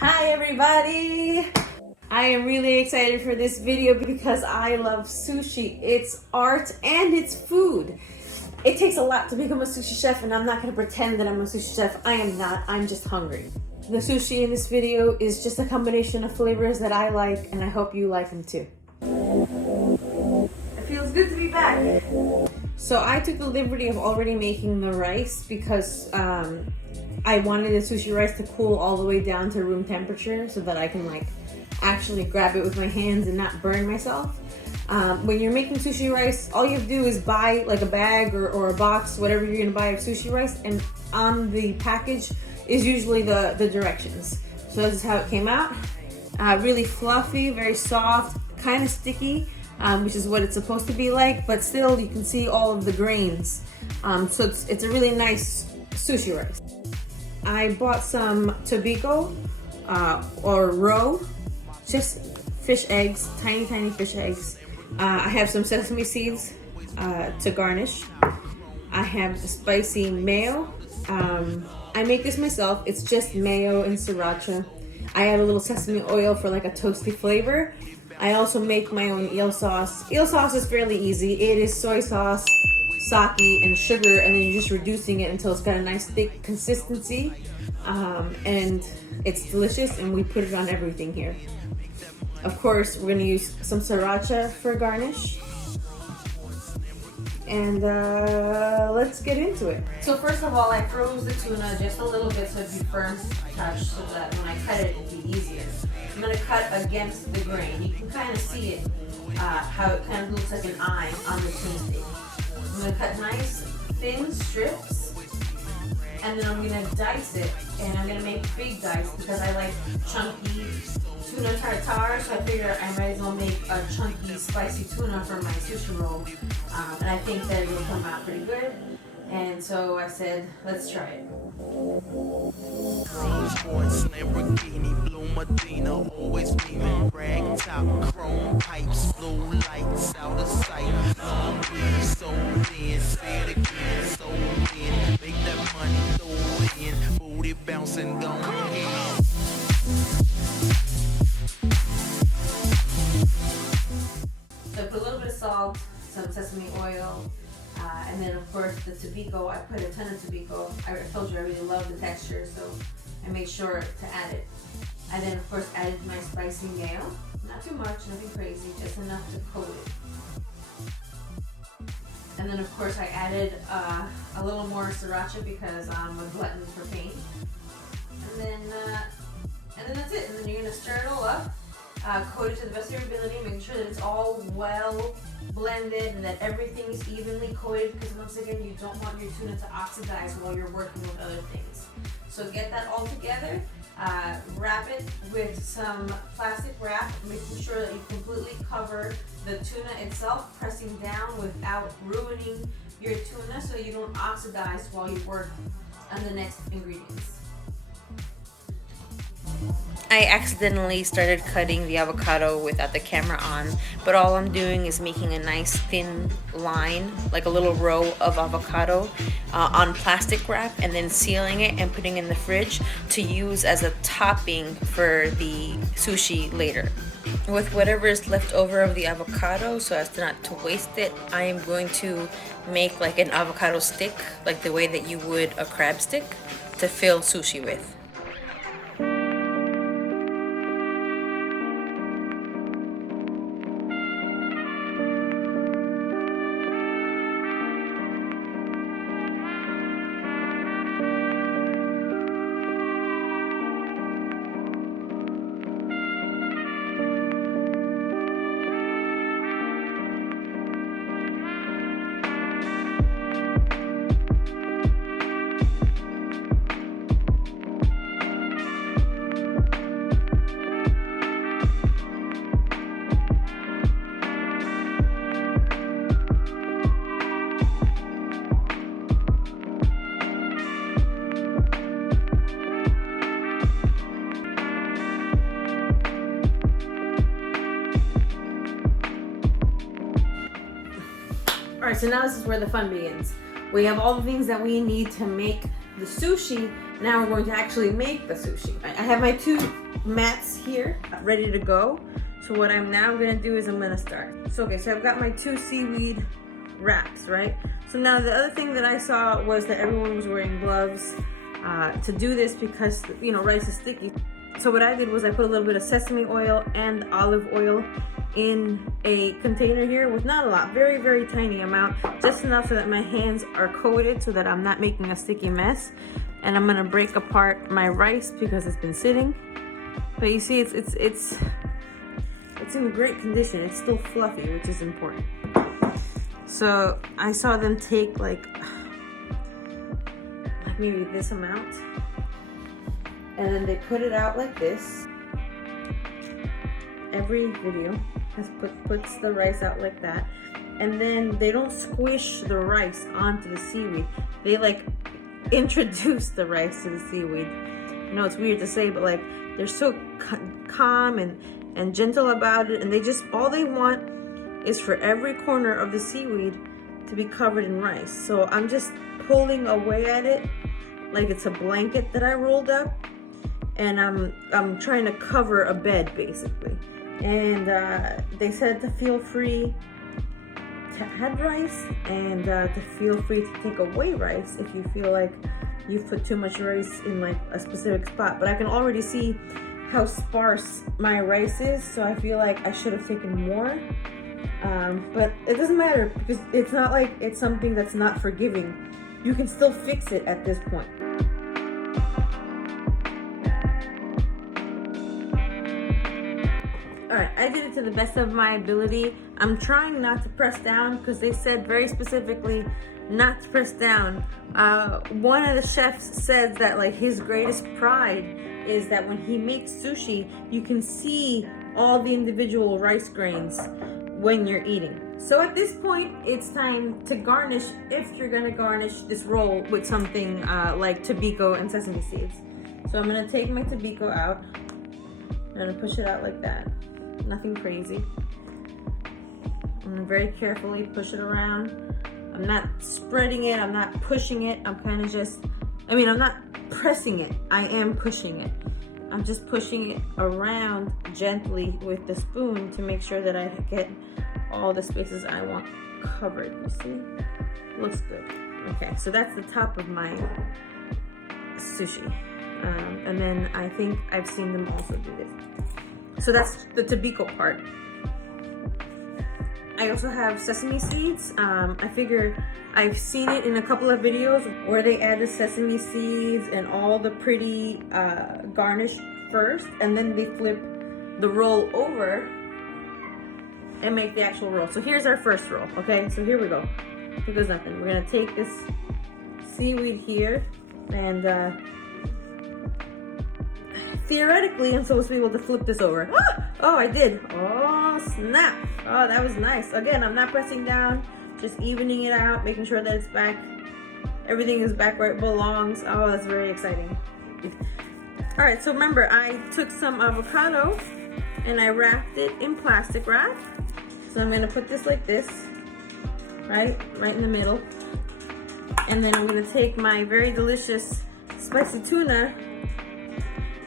Hi everybody! I am really excited for this video because I love sushi. It's art and it's food. It takes a lot to become a sushi chef, and I'm not going to pretend that I'm a sushi chef. I am not. I'm just hungry. The sushi in this video is just a combination of flavors that I like, and I hope you like them too. It feels good to be back. So I took the liberty of already making the rice because I wanted the sushi rice to cool all the way down to room temperature so that I can actually grab it with my hands and not burn myself. When you're making sushi rice, all you have to do is buy like a bag or a box, whatever you're gonna buy of sushi rice, and on the package is usually the directions. So this is how it came out. Really fluffy, very soft, kind of sticky, which is what it's supposed to be like, but still you can see all of the grains. So it's a really nice sushi rice. I bought some tobiko or roe, just fish eggs, tiny fish eggs. I have some sesame seeds to garnish. I have the spicy mayo. I make this myself. It's just mayo and sriracha. I add a little sesame oil for like a toasty flavor. I also make my own eel sauce. Eel sauce is fairly easy. It is soy sauce, sake, and sugar, and then you're just reducing it until it's got a nice thick consistency. And it's delicious, and we put it on everything here. Of course, we're gonna use some sriracha for garnish. And let's get into it. So first of all, I froze the tuna just a little bit so it'd be firm to touch, so that when I cut it, it'd be easier. I'm gonna cut against the grain. You can kind of see it, how it kind of looks like an eye on the tuna steak. I'm gonna cut nice thin strips, and then I'm gonna dice it, and I'm gonna make big dice because I like chunky tuna tartare, so I figure I might as well make a chunky spicy tuna for my sushi roll, and I think that it will come out pretty good, and so I said, let's try it. Always beaming, rag top, chrome pipes, blue lights out of sight. So in, say it again, so in, make that money, throw it in, booty bouncing, go ahead. So I put a little bit of salt, some sesame oil, and then of course the tobiko. I put a ton of tobiko. I told you I really love the texture, so I made sure to add it. I then of course added my spicy mayo. Not too much, nothing crazy, just enough to coat it. And then of course I added a little more sriracha because I'm a glutton for pain. And then that's it. And then you're gonna stir it all up, coat it to the best of your ability, make sure that it's all well blended and that everything is evenly coated, because once again, you don't want your tuna to oxidize while you're working with other things. So get that all together. Wrap it with some plastic wrap, making sure that you completely cover the tuna itself, pressing down without ruining your tuna so you don't oxidize while you work on the next ingredients. I accidentally started cutting the avocado without the camera on, but all I'm doing is making a nice thin line, like a little row of avocado on plastic wrap, and then sealing it and putting it in the fridge to use as a topping for the sushi later. With whatever is left over of the avocado, so as not to waste it, I am going to make like an avocado stick, like the way that you would a crab stick, to fill sushi with. Alright, so now this is where the fun begins. We have all the things that we need to make the sushi. Now we're going to actually make the sushi. I have my two mats here ready to go. So what I'm now gonna do is I'm gonna start. So okay, so I've got my 2 seaweed wraps, right? So now the other thing that I saw was that everyone was wearing gloves to do this because, you know, rice is sticky. So what I did was I put a little bit of sesame oil and olive oil in a container here with not a lot, very, very tiny amount, just enough so that my hands are coated so that I'm not making a sticky mess. And I'm gonna break apart my rice because it's been sitting. But you see, it's in great condition. It's still fluffy, which is important. So I saw them take like maybe this amount, and then they put it out like this. Every video puts the rice out like that, and then they don't squish the rice onto the seaweed. They like introduce the rice to the seaweed. I know it's weird to say, but like they're so calm and gentle about it, and they just, all they want is for every corner of the seaweed to be covered in rice. So I'm just pulling away at it like it's a blanket that I rolled up, and I'm trying to cover a bed basically. And they said to feel free to add rice and to feel free to take away rice if you feel like you've put too much rice in like a specific spot. But I can already see how sparse my rice is, so I feel like I should have taken more. But it doesn't matter because it's not like it's something that's not forgiving. You can still fix it at this point. Alright, I did it to the best of my ability. I'm trying not to press down because they said very specifically not to press down. One of the chefs said that like his greatest pride is that when he makes sushi, you can see all the individual rice grains when you're eating. So at this point, it's time to garnish, if you're gonna garnish this roll with something like tobiko and sesame seeds. So I'm gonna take my tobiko out. I'm gonna push it out like that. Nothing crazy. I'm gonna very carefully push it around. I'm not spreading it, I'm not pushing it. I'm kind of just, I'm not pressing it. I am pushing it. I'm just pushing it around gently with the spoon to make sure that I get all the spaces I want covered. You see? Looks good. Okay, so that's the top of my sushi. And then I think I've seen them also do this. So that's the tobiko part. I also have sesame seeds. I figure I've seen it in a couple of videos where they add the sesame seeds and all the pretty garnish first, and then they flip the roll over and make the actual roll. So here's our first roll, okay? So here we go. Here goes nothing. We're gonna take this seaweed here, and theoretically I'm supposed to be able to flip this over. Ah! Oh, I did. Oh, snap. Oh, that was nice. Again, I'm not pressing down, just evening it out, making sure that it's back. Everything is back where it belongs. Oh, that's very exciting. All right, so remember, I took some avocado and I wrapped it in plastic wrap. So I'm gonna put this like this, right in the middle. And then I'm gonna take my very delicious spicy tuna,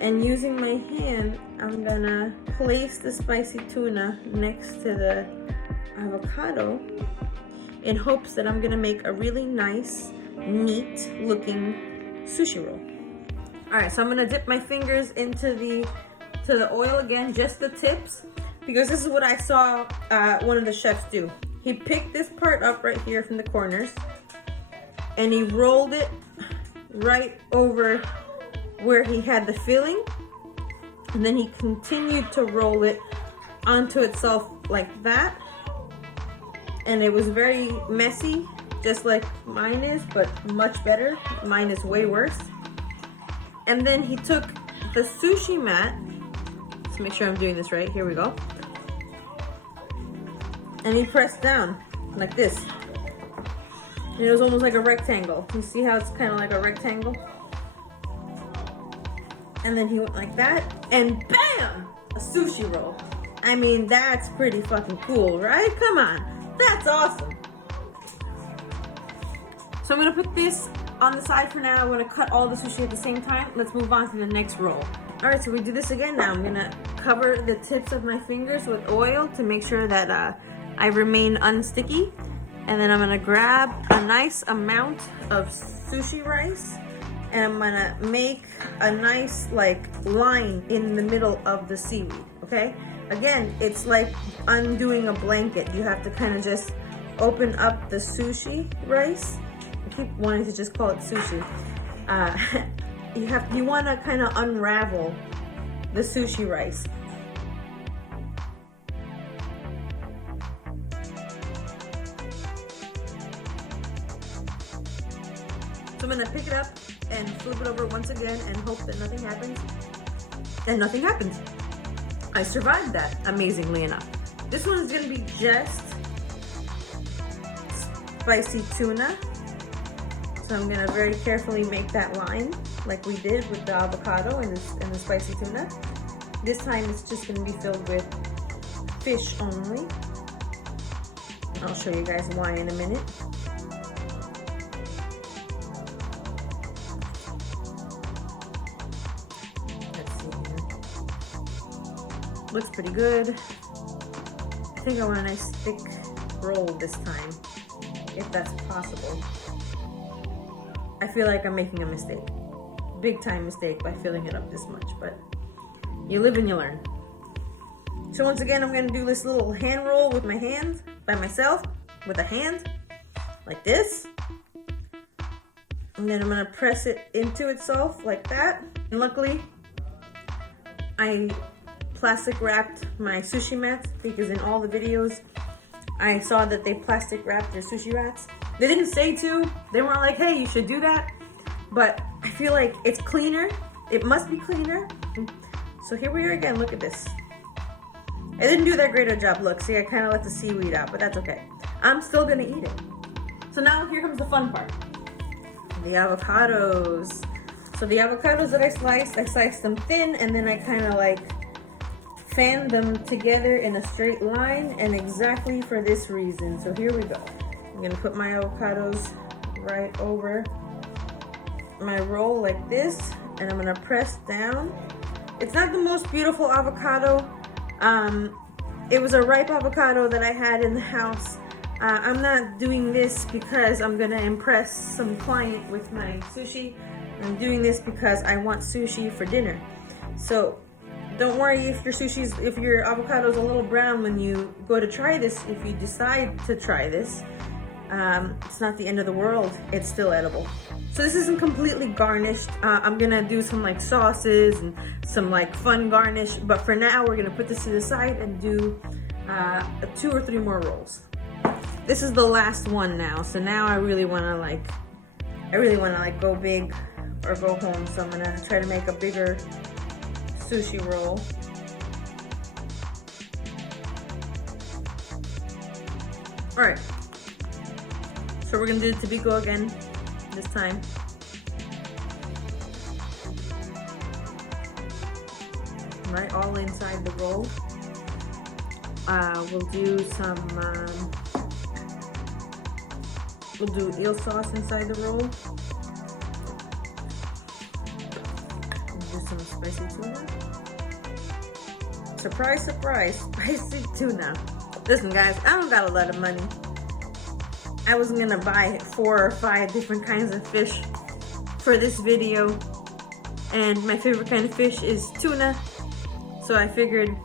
and using my hand, I'm gonna place the spicy tuna next to the avocado in hopes that I'm gonna make a really nice, neat looking sushi roll. All right, so I'm gonna dip my fingers into the oil again, just the tips, because this is what I saw one of the chefs do. He picked this part up right here from the corners and he rolled it right over where he had the filling, and then he continued to roll it onto itself like that. And it was very messy, just like mine is, but much better. Mine is way worse. And then he took the sushi mat, let's make sure I'm doing this right, here we go, and he pressed down like this. And it was almost like a rectangle. You see how it's kind of like a rectangle? And then he went like that, and bam! A sushi roll. I mean, that's pretty fucking cool, right? Come on, that's awesome. So I'm gonna put this on the side for now. I'm gonna cut all the sushi at the same time. Let's move on to the next roll. All right, so we do this again now. I'm gonna cover the tips of my fingers with oil to make sure that I remain unsticky. And then I'm gonna grab a nice amount of sushi rice and I'm gonna make a nice like line in the middle of the seaweed, okay? Again, it's like undoing a blanket. You have to kind of just open up the sushi rice. I keep wanting to just call it sushi. You want to kind of unravel the sushi rice. So I'm gonna pick it up and flip it over once again and hope that nothing happens. And nothing happens. I survived that, amazingly enough. This one is gonna be just spicy tuna. So I'm gonna very carefully make that line like we did with the avocado and the spicy tuna. This time it's just gonna be filled with fish only. I'll show you guys why in a minute. Let's see here. Looks pretty good. I think I want a nice thick roll this time, if that's possible. I feel like I'm making a mistake. Big time mistake by filling it up this much, but you live and you learn. So once again, I'm gonna do this little hand roll with my hand, by myself, with a hand, like this. And then I'm gonna press it into itself like that. And luckily, I plastic wrapped my sushi mats because in all the videos, I saw that they plastic wrapped their sushi wraps. They didn't say to, they weren't like, hey, you should do that. But I feel like it's cleaner. It must be cleaner. So here we are again, look at this. I didn't do that great a job. Look, see, I kind of let the seaweed out, but that's okay. I'm still gonna eat it. So now here comes the fun part. The avocados. So the avocados that I sliced them thin and then I kind of like fan them together in a straight line, and exactly for this reason. So here we go. I'm gonna put my avocados right over my roll like this, and I'm gonna press down. It's not the most beautiful avocado. It was a ripe avocado that I had in the house. I'm not doing this because I'm gonna impress some client with my sushi. I'm doing this because I want sushi for dinner. So don't worry if your avocado is a little brown when you go to try this. If you decide to try this, it's not the end of the world. It's still edible. So this isn't completely garnished. I'm gonna do some like sauces and some like fun garnish, but for now we're gonna put this to the side and do 2 or 3 more rolls. This is the last one now, so now I really wanna like go big or go home. So I'm gonna try to make a bigger sushi roll. All right. So we're gonna do the Tabiko again this time. Right, all inside the roll. We'll do some, we'll do eel sauce inside the roll. We'll do some spicy tuna. Surprise, surprise, spicy tuna. Listen guys, I don't got a lot of money. I was gonna buy 4 or 5 different kinds of fish for this video, and my favorite kind of fish is tuna. So I figured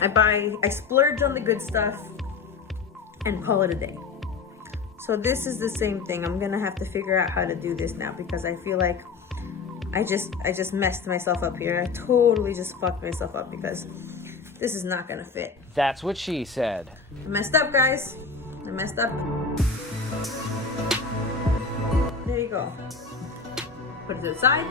I splurge on the good stuff and call it a day. So this is the same thing. I'm gonna have to figure out how to do this now because I feel like I just messed myself up here. I totally just fucked myself up because this is not gonna fit. That's what she said. I messed up, guys. I messed up. There you go. Put it to the side.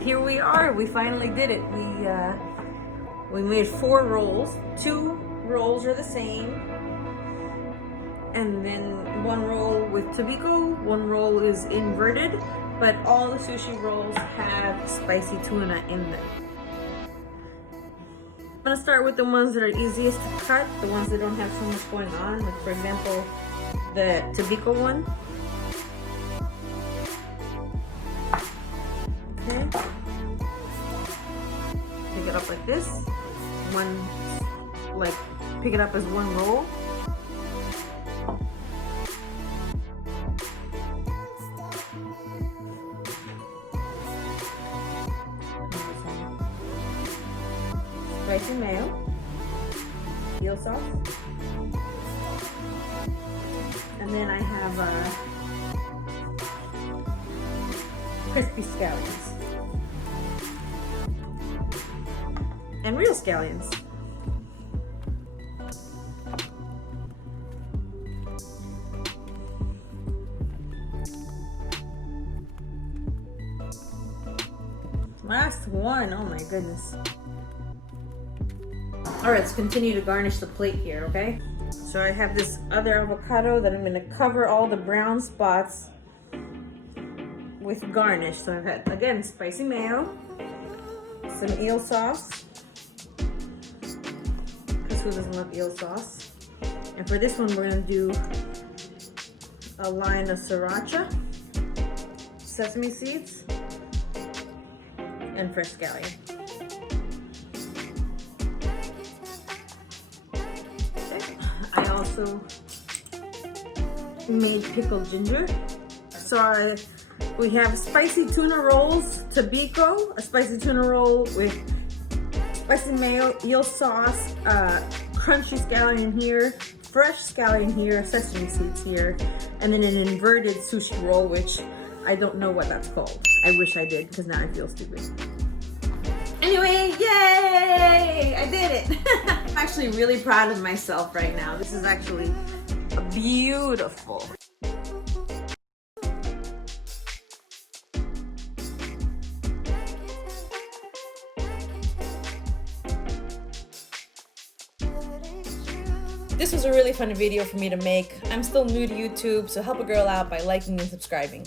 Here we are. We finally did it. We made 4 rolls. 2 rolls are the same, and then 1 roll with Tabiko, 1 roll is inverted, but all the sushi rolls have spicy tuna in them. I'm gonna start with the ones that are easiest to cut, the ones that don't have so much going on, like for example, the tobiko one. Okay. Pick it up like this. Pick it up as one roll. Spicy mayo, eel sauce, and then I have crispy scallions and real scallions. Last one, oh my goodness. All right, let's continue to garnish the plate here, okay? So I have this other avocado that I'm gonna cover all the brown spots with garnish. So I've had, again, spicy mayo, some eel sauce, because who doesn't love eel sauce? And for this one, we're gonna do a line of sriracha, sesame seeds, and fresh scallion. I also made pickled ginger. So we have spicy tuna rolls, tobiko, a spicy tuna roll with spicy mayo, eel sauce, crunchy scallion here, fresh scallion here, sesame seeds here, and then an inverted sushi roll, which I don't know what that's called. I wish I did, because now I feel stupid. Anyway, yay! I did it! I'm actually really proud of myself right now. This is actually beautiful. This was a really fun video for me to make. I'm still new to YouTube, so help a girl out by liking and subscribing.